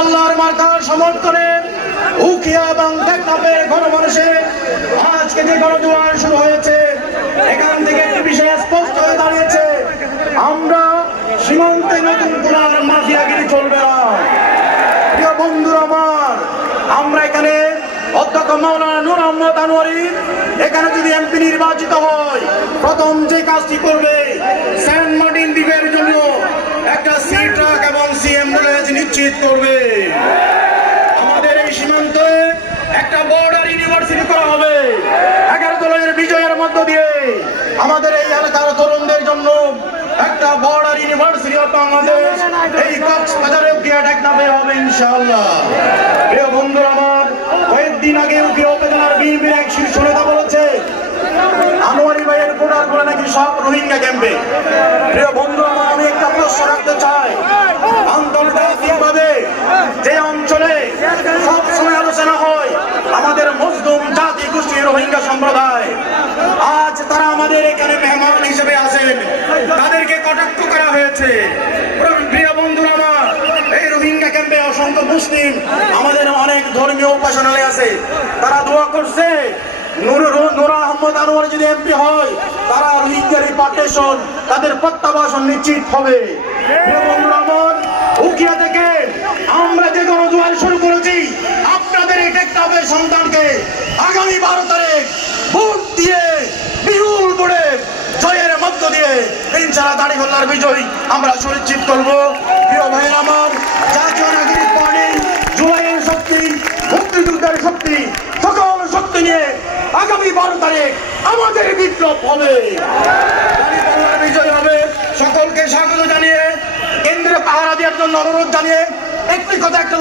আল্লাহর মার্কার সমর্থনে উখিয়া এবং টেকনাফের গণমানুষের আজকে যে গণজোয়ার শুরু হয়েছে, এখান থেকে একটি বিষয় স্পষ্ট হয়ে দাঁড়িয়েছে, আমরা সীমান্তে নতুন কোন মাফিয়াগিরি চলবে না। প্রিয় বন্ধুরা আমার, আমরা এখানে অধ্যক্ষ মাওলানা নূর আহমদ আনোয়ারী এখানে যদি এমপি নির্বাচিত হয়, প্রথম যে কাজটি করবে সেন্ট মার্টিন দ্বীপের জন্য একটা সি ট্রাক এবং সি অ্যাম্বুলেন্স নিশ্চিত করবে। আমাদের এই সীমান্তে একটা বর্ডার ইউনিভার্সিটি করা হবে। 11 দলের বিজয়ের মধ্য দিয়ে আমাদের এই এলাকার তরুণদের জন্য একটা বর্ডার ইউনিভার্সিটি অফ বাংলাদেশ এই কক্সবাজারে উখিয়া টেকনাফে হবে ইনশাআল্লাহ। প্রিয় বন্ধুরা আমার, কয়েকদিন আগে উখিয়া উপজেলার বিএনপির এক শীর্ষ নেতা বলেছে আনোয়ারী ভাইয়ের ভোটার বলে নাকি সব রোহিঙ্গা ক্যাম্পে। প্রিয় বন্ধু আমার, আমি একটা প্রশ্ন রাখতে চাই, আন্তর্জাতিকভাবে যে অঞ্চলে সব সময় আলোচনা হয় আমাদের মুসলিম জাতি গোষ্ঠী রোহিঙ্গা সম্প্রদায়, আজ তারা আমাদের এখানে মেহমান হিসেবে আসেন, তাদেরকে কটাক্ষ করা হয়েছে। প্রিয় বন্ধুরা আমার, এই রোহিঙ্গা ক্যাম্পে অসংখ্য মুসলিম আমাদের অনেক ধর্মীয় উপাসনালয় আছে, তারা দোয়া করছে নূর আহমদ আনোয়ারী যদি এমপি হয় তারা রোহিঙ্গা রিপার্টেশন, তাদের প্রত্যাবাসন নিশ্চিত হবে। প্রিয় বন্ধুরা আমার, উখিয়া থেকে আমরা যে গণজোয়ার শুরু করেছি, আপনাদের এই টেকনাফের সন্তানকে আগামী 12 তারিখ ভোট দিয়ে বিপুল ভোটে জয়ের মধ্য দিয়ে ইনশাআল্লাহ দাড়িপাল্লার বিজয় আমরা সুনিশ্চিত করব। প্রিয় ভাইয়ের আমার, জাতীয় নাগরিক পার্টি জুলাইয়ের শক্তি, মুক্তিযুদ্ধের শক্তি, সকল শক্তি নিয়ে আগামী 12 তারিখ আমাদের বিপ্লব হবে, দাড়িপাল্লার বিজয় হবে। সকলকে স্বাগত জানিয়ে কেন্দ্রে পাহারা দেওয়ার জন্য অনুরোধ জানিয়ে একটি কথা একটা